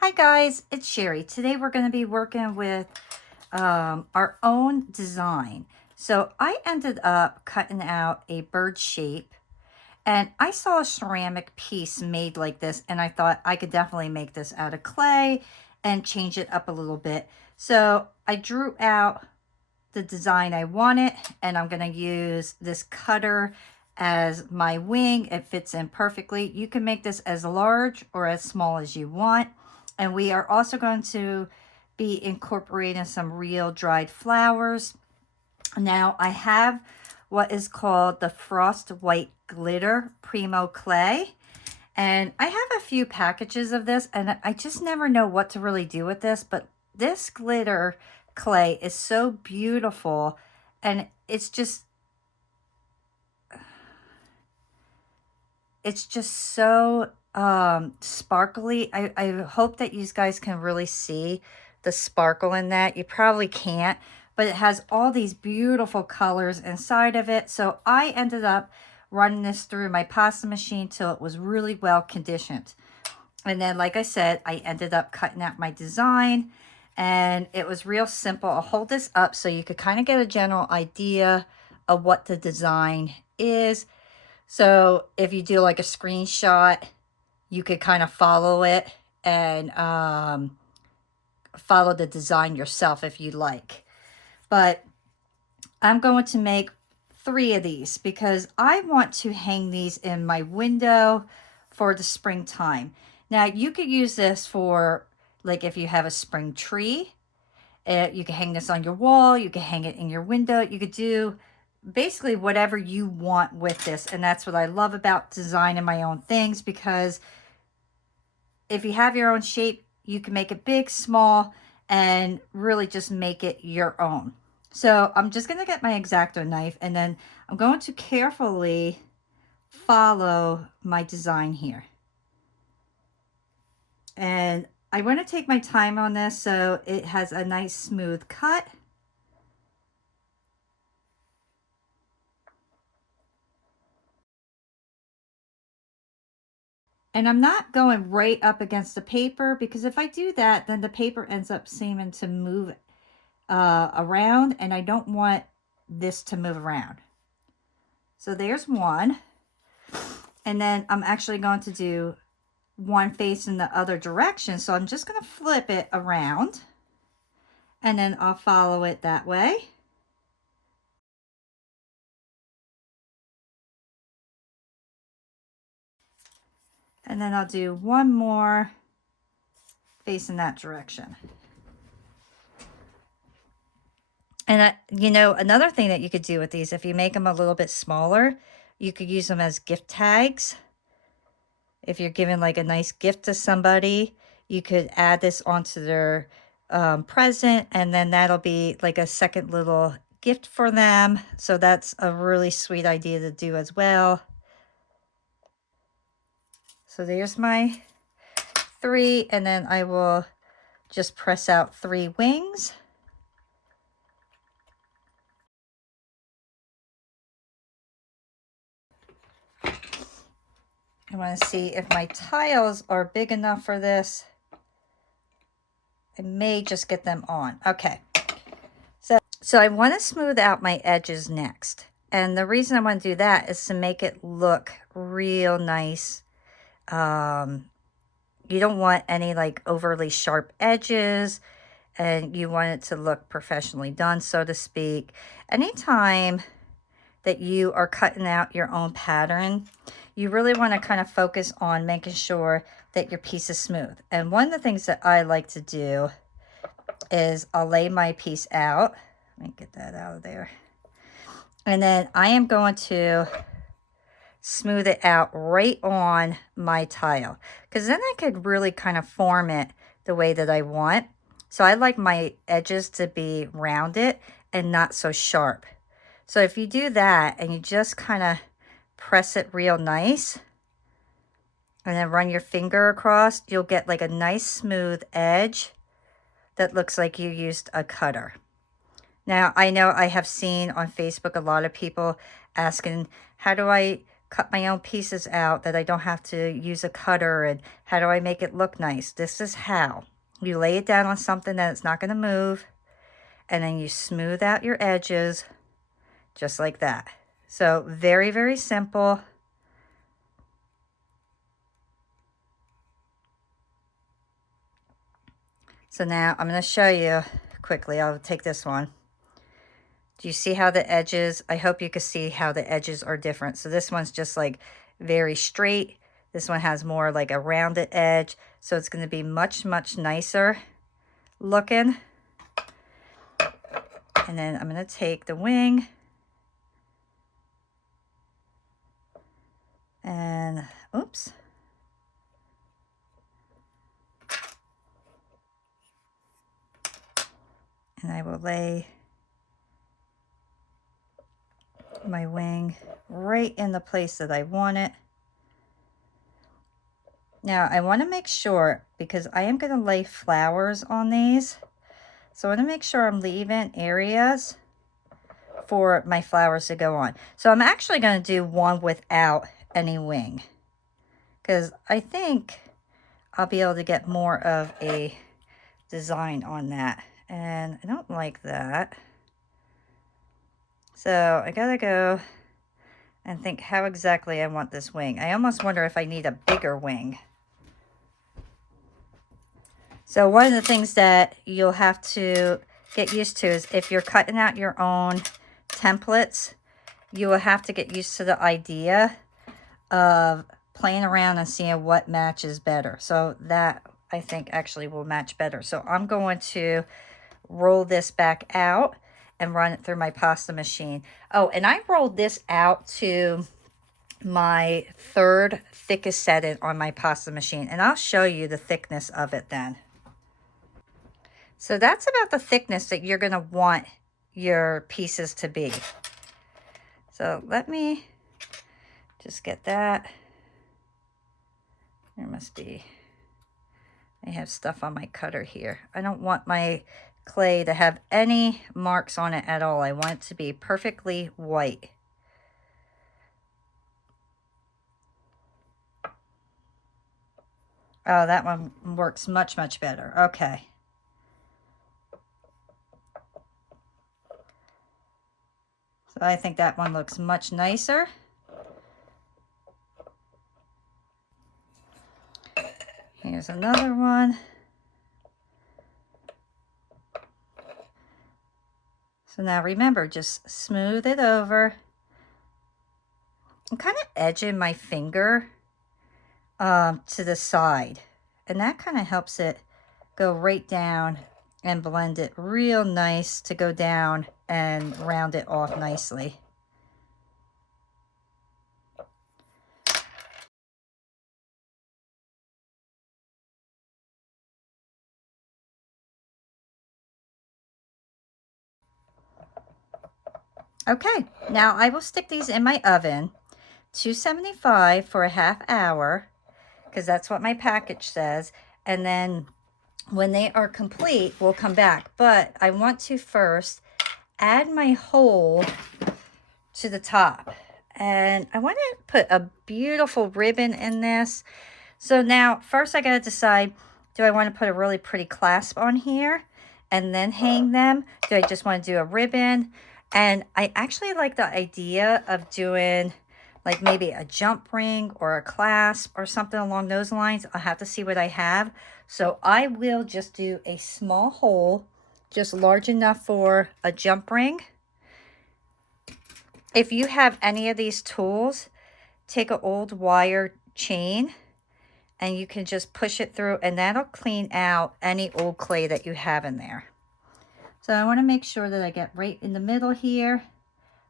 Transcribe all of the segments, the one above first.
Hi guys, it's Sherry. Today we're going to be working with our own design. So I ended up cutting out a bird shape and I saw a ceramic piece made like this and I thought I could definitely make this out of clay and change it up a little bit. So I drew out the design I wanted and I'm going to use this cutter as my wing. It fits in perfectly. You can make this as large or as small as you want. And we are also going to be incorporating some real dried flowers. Now I have what is called the Frost White Glitter Primo Clay. And I have a few packages of this and I just never know what to really do with this. But this glitter clay is so beautiful and it's just so sparkly. I hope that you guys can really see the sparkle in that. You probably can't, but it has all these beautiful colors inside of it. So I ended up running this through my pasta machine till it was really well conditioned. And then, like I said, I ended up cutting out my design and it was real simple. I'll hold this up so you could kind of get a general idea of what the design is. So if you do like a screenshot, you could kind of follow it and follow the design yourself if you like. But I'm going to make 3 of these because I want to hang these in my window for the springtime. Now you could use this for like if you have a spring tree, you can hang this on your wall, you can hang it in your window, you could do basically whatever you want with this. And that's what I love about designing my own things, because if you have your own shape, you can make it big, small, and really just make it your own. So I'm just going to get my X-Acto knife and then I'm going to carefully follow my design here. And I want to take my time on this so it has a nice smooth cut. And I'm not going right up against the paper, because if I do that, then the paper ends up seeming to move around, and I don't want this to move around. So there's one. And then I'm actually going to do one face in the other direction. So I'm just going to flip it around and then I'll follow it that way. And then I'll do one more face in that direction. And you know, another thing that you could do with these, if you make them a little bit smaller, you could use them as gift tags. If you're giving like a nice gift to somebody, you could add this onto their present, and then that'll be like a second little gift for them. So that's a really sweet idea to do as well. So there's my 3, and then I will just press out 3 wings. I want to see if my tiles are big enough for this. I may just get them on. Okay. So I want to smooth out my edges next. And the reason I want to do that is to make it look real nice. You don't want any like overly sharp edges, and you want it to look professionally done, so to speak. Anytime that you are cutting out your own pattern, you really want to kind of focus on making sure that your piece is smooth. And one of the things that I like to do is I'll lay my piece out. Let me get that out of there. And then I am going to smooth it out right on my tile, because then I could really kind of form it the way that I want. So I like my edges to be rounded and not so sharp. So if you do that and you just kind of press it real nice and then run your finger across, you'll get like a nice smooth edge that looks like you used a cutter. Now, I know I have seen on Facebook a lot of people asking, how do I cut my own pieces out that I don't have to use a cutter, and how do I make it look nice? This is how. You lay it down on something that it's not going to move, and then you smooth out your edges just like that. So very, very simple. So now I'm going to show you quickly. I'll take this one. Do you see how the edges, I hope you can see how the edges are different. So this one's just like very straight. This one has more like a rounded edge. So it's going to be much, much nicer looking. And then I'm going to take the wing and, oops. And I will lay my wing right in the place that I want it. Now I want to make sure, because I am going to lay flowers on these, so I want to make sure I'm leaving areas for my flowers to go on. So I'm actually going to do one without any wing, because I think I'll be able to get more of a design on that. And I don't like that. So I gotta go and think how exactly I want this wing. I almost wonder if I need a bigger wing. So one of the things that you'll have to get used to is if you're cutting out your own templates, you will have to get used to the idea of playing around and seeing what matches better. So that I think actually will match better. So I'm going to roll this back out and run it through my pasta machine. Oh, and I rolled this out to my third thickest setting on my pasta machine, and I'll show you the thickness of it then. So that's about the thickness that you're going to want your pieces to be. So let me just get that. There must be, I have stuff on my cutter here. I don't want my clay to have any marks on it at all. I want it to be perfectly white. Oh, that one works much, much better. Okay. So I think that one looks much nicer. Here's another one. So now remember, just smooth it over. I'm kind of edging my finger to the side, and that kind of helps it go right down and blend it real nice to go down and round it off nicely. Okay, now I will stick these in my oven, 275 for a half hour, because that's what my package says. And then when they are complete, we'll come back. But I want to first add my hole to the top. And I want to put a beautiful ribbon in this. So now, first I got to decide, do I want to put a really pretty clasp on here and then hang them? Do I just want to do a ribbon? And I actually like the idea of doing like maybe a jump ring or a clasp or something along those lines. I'll have to see what I have. So I will just do a small hole, just large enough for a jump ring. If you have any of these tools, take an old wire chain and you can just push it through, and that'll clean out any old clay that you have in there. So I want to make sure that I get right in the middle here,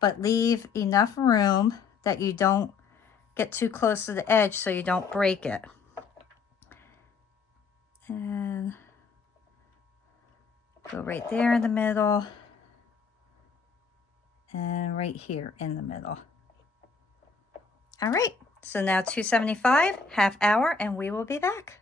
but leave enough room that you don't get too close to the edge so you don't break it. And go right there in the middle and right here in the middle. All right, so now 275, half hour, and we will be back.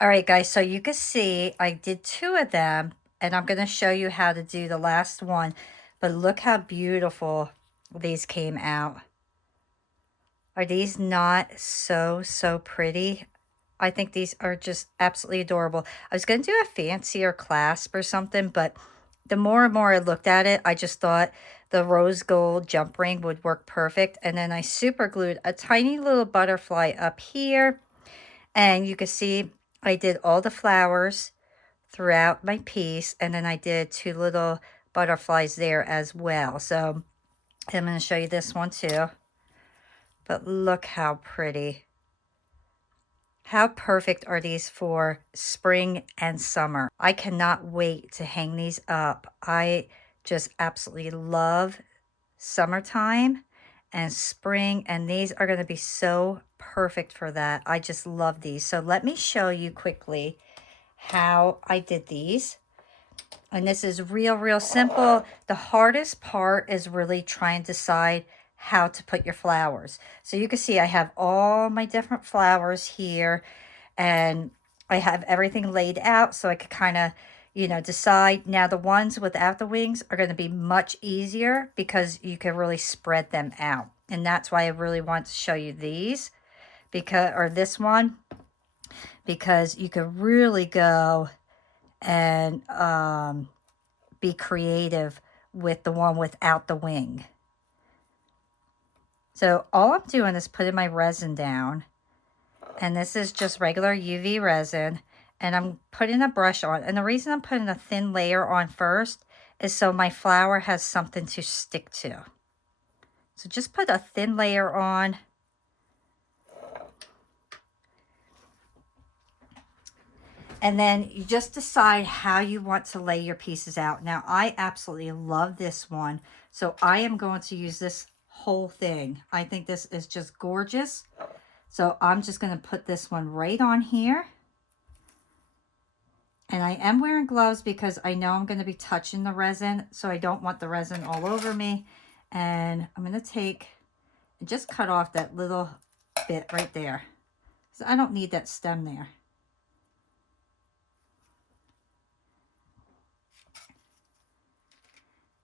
All right, guys, so you can see I did 2 of them, and I'm going to show you how to do the last one. But look how beautiful these came out. Are these not so pretty? I think these are just absolutely adorable. I was going to do a fancier clasp or something, but the more and more I looked at it, I just thought the rose gold jump ring would work perfect. And then I super glued a tiny little butterfly up here. And you can see I did all the flowers throughout my piece. And then I did 2 little butterflies there as well. So I'm going to show you this one too. But look how pretty. How perfect are these for spring and summer? I cannot wait to hang these up. I just absolutely love summertime and spring, and these are going to be so perfect for that. I just love these. So let me show you quickly how I did these. And this is real simple. The hardest part is really trying to decide how to put your flowers. So you can see I have all my different flowers here, and I have everything laid out so I could kind of, you know, decide. Now the ones without the wings are going to be much easier because you can really spread them out. And that's why I really want to show you these, because, or this one, because you can really go and be creative with the one without the wing. So all I'm doing is putting my resin down, and this is just regular UV resin, and I'm putting a brush on. And the reason I'm putting a thin layer on first is so my flower has something to stick to. So just put a thin layer on. And then you just decide how you want to lay your pieces out. Now, I absolutely love this one, so I am going to use this whole thing. I think this is just gorgeous. So I'm just going to put this one right on here. And I am wearing gloves because I know I'm going to be touching the resin, so I don't want the resin all over me. And I'm going to take and just cut off that little bit right there. So I don't need that stem there.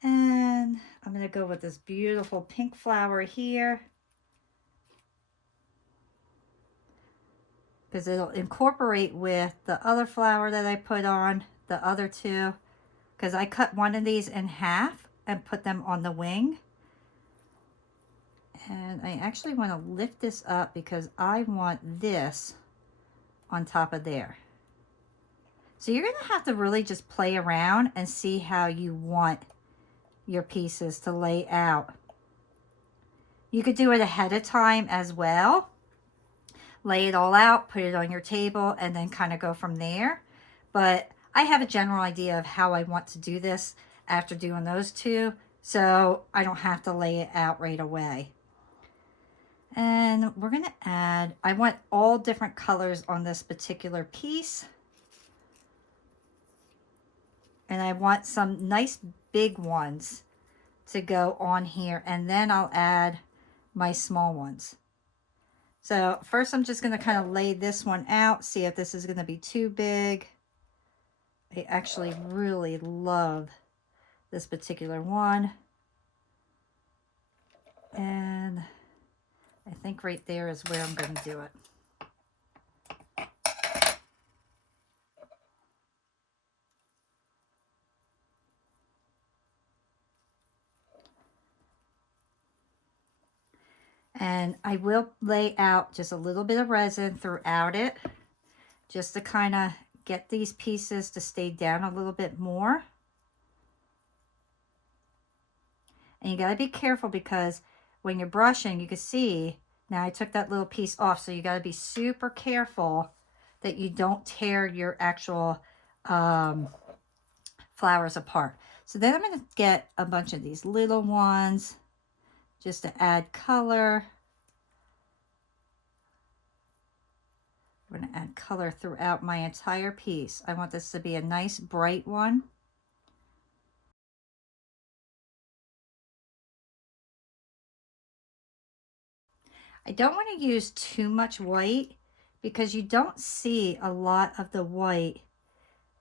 And I'm going to go with this beautiful pink flower here, because it'll incorporate with the other flower that I put on, the other 2, because I cut one of these in half and put them on the wing. And I actually want to lift this up because I want this on top of there. So you're going to have to really just play around and see how you want your pieces to lay out. You could do it ahead of time as well. Lay it all out, put it on your table, and then kind of go from there. But I have a general idea of how I want to do this after doing those 2, so I don't have to lay it out right away. And we're going to add, I want all different colors on this particular piece. And I want some nice big ones to go on here, and then I'll add my small ones. So first I'm just going to kind of lay this one out, see if this is going to be too big. I actually really love this particular one. And I think right there is where I'm going to do it. And I will lay out just a little bit of resin throughout it, just to kind of get these pieces to stay down a little bit more. And you got to be careful because when you're brushing, you can see, now I took that little piece off, so you got to be super careful that you don't tear your actual flowers apart. So then I'm going to get a bunch of these little ones just to add color. I'm going to add color throughout my entire piece. I want this to be a nice bright one. I don't want to use too much white because you don't see a lot of the white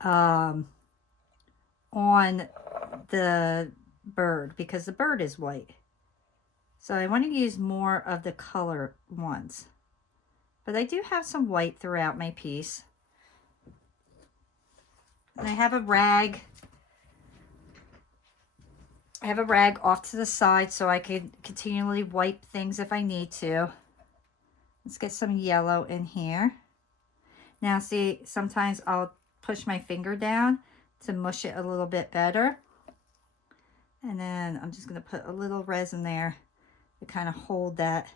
on the bird, because the bird is white. So I want to use more of the color ones. But I do have some white throughout my piece. And I have a rag. I have a rag off to the side so I can continually wipe things if I need to. Let's get some yellow in here. Now see, sometimes I'll push my finger down to mush it a little bit better. And then I'm just going to put a little resin there to kind of hold that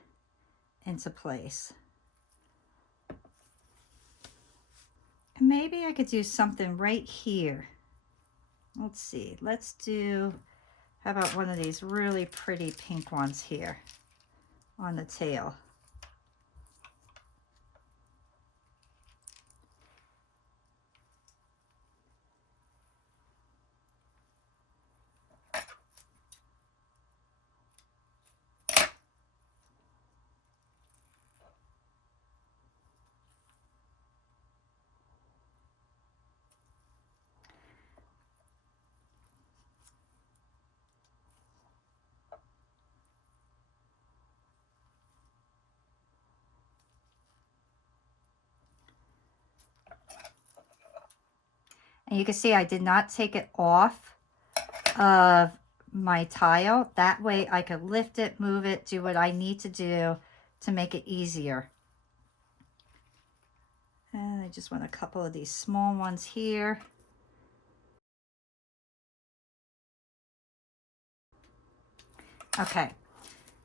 into place. And maybe I could do something right here. Let's see. Let's do, how about one of these really pretty pink ones here on the tail. And you can see I did not take it off of my tile. That way I could lift it, move it, do what I need to do to make it easier. And I just want a couple of these small ones here. Okay,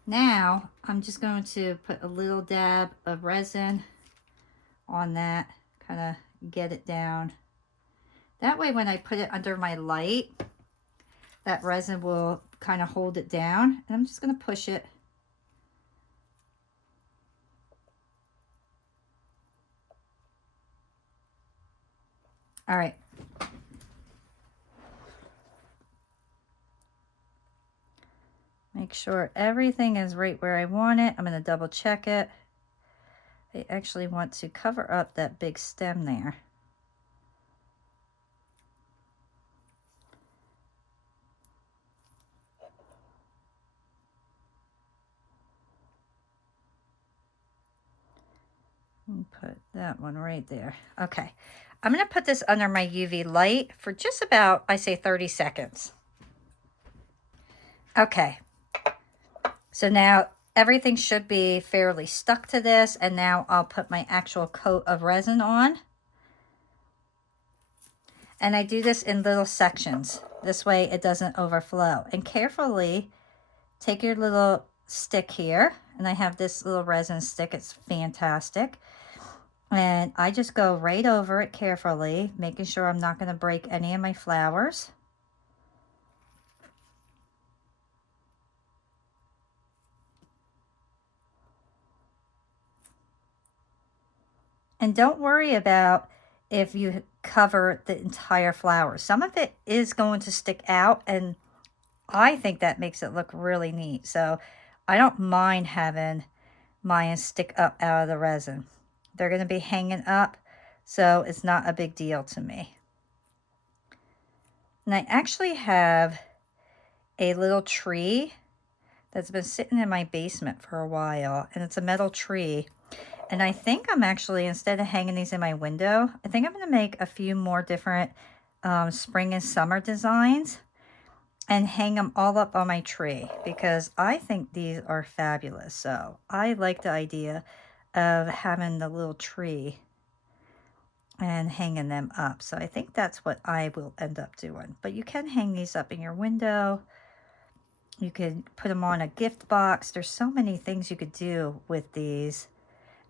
now I'm just going to put a little dab of resin on that, kind of get it down. That way when I put it under my light, that resin will kind of hold it down. And I'm just going to push it. All right. Make sure everything is right where I want it. I'm going to double check it. I actually want to cover up that big stem there. And put that one right there. Okay. I'm going to put this under my UV light for just about, I say 30 seconds. Okay. So now everything should be fairly stuck to this, and now I'll put my actual coat of resin on. And I do this in little sections. This way it doesn't overflow. And carefully take your little stick here, and I have this little resin stick. It's fantastic. And I just go right over it carefully, making sure I'm not going to break any of my flowers. And don't worry about if you cover the entire flower. Some of it is going to stick out, and I think that makes it look really neat. So I don't mind having mine stick up out of the resin. They're going to be hanging up, so it's not a big deal to me. And I actually have a little tree that's been sitting in my basement for a while, and it's a metal tree. And I think I'm actually, instead of hanging these in my window, I think I'm going to make a few more different spring and summer designs and hang them all up on my tree, because I think these are fabulous. So I like the idea of having the little tree and hanging them up. So I think that's what I will end up doing. But you can hang these up in your window. You could put them on a gift box. There's so many things you could do with these.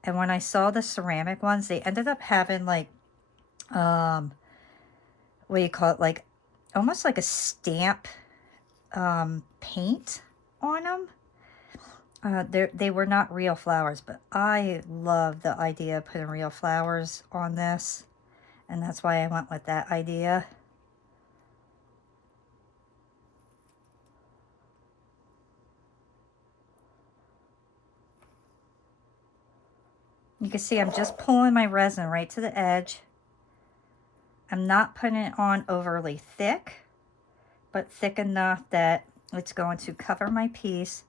And when I saw the ceramic ones, they ended up having like, what do you call it? Like, almost like a stamp paint on them. They were not real flowers, but I love the idea of putting real flowers on this. And that's why I went with that idea. You can see I'm just pulling my resin right to the edge. I'm not putting it on overly thick, but thick enough that it's going to cover my piece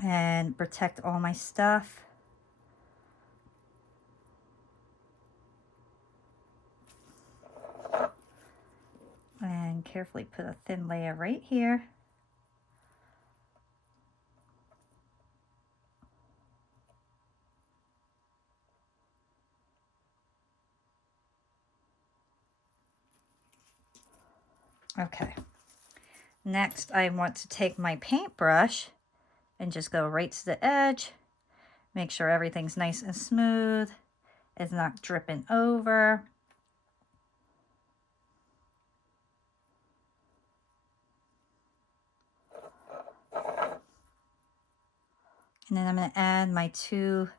and protect all my stuff. And carefully put a thin layer right here. Okay. Next, I want to take my paintbrush and just go right to the edge. Make sure everything's nice and smooth. It's not dripping over. And then I'm going to add my 2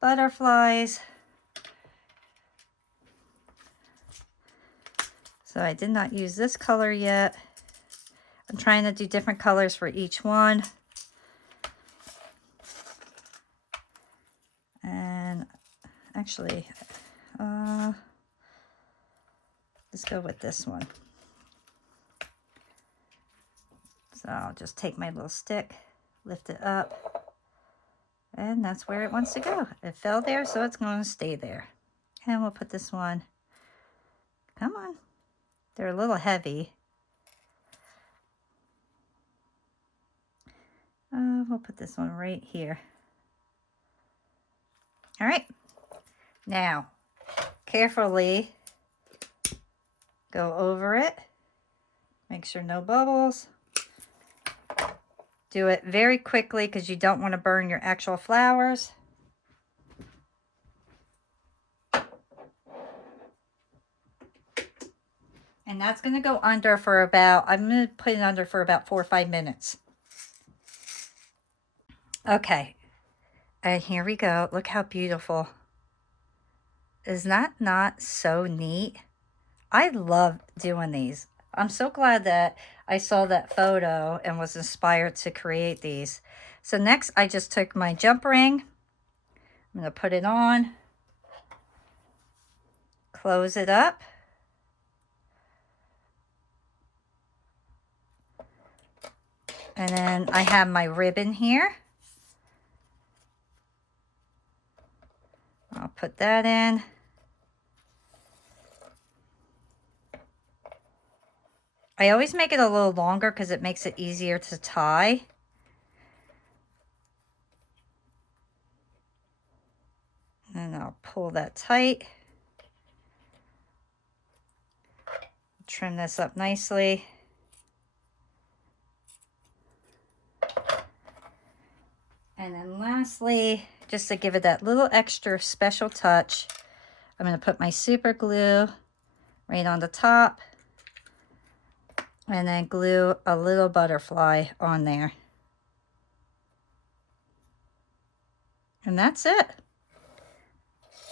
butterflies. So I did not use this color yet. I'm trying to do different colors for each one. And actually, let's go with this one. So I'll just take my little stick, lift it up. And that's where it wants to go. It fell there, so it's going to stay there. And we'll put this one, come on. They're a little heavy. We'll put this one right here. All right. Now, carefully go over it. Make sure no bubbles. Do it very quickly because you don't want to burn your actual flowers. And that's going to go under for about, I'm going to put it under for about 4 or 5 minutes. Okay. And here we go. Look how beautiful. Is that not so neat? I love doing these. I'm so glad that I saw that photo and was inspired to create these. So next, I just took my jump ring. I'm going to put it on. Close it up. And then I have my ribbon here. I'll put that in. I always make it a little longer because it makes it easier to tie. And I'll pull that tight. Trim this up nicely. And then lastly, just to give it that little extra special touch, I'm going to put my super glue right on the top. And then glue a little butterfly on there. And that's it.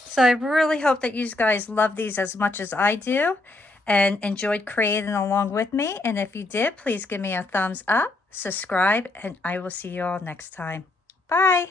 So I really hope that you guys love these as much as I do and enjoyed creating along with me. And if you did, please give me a thumbs up, subscribe, and I will see you all next time. Bye.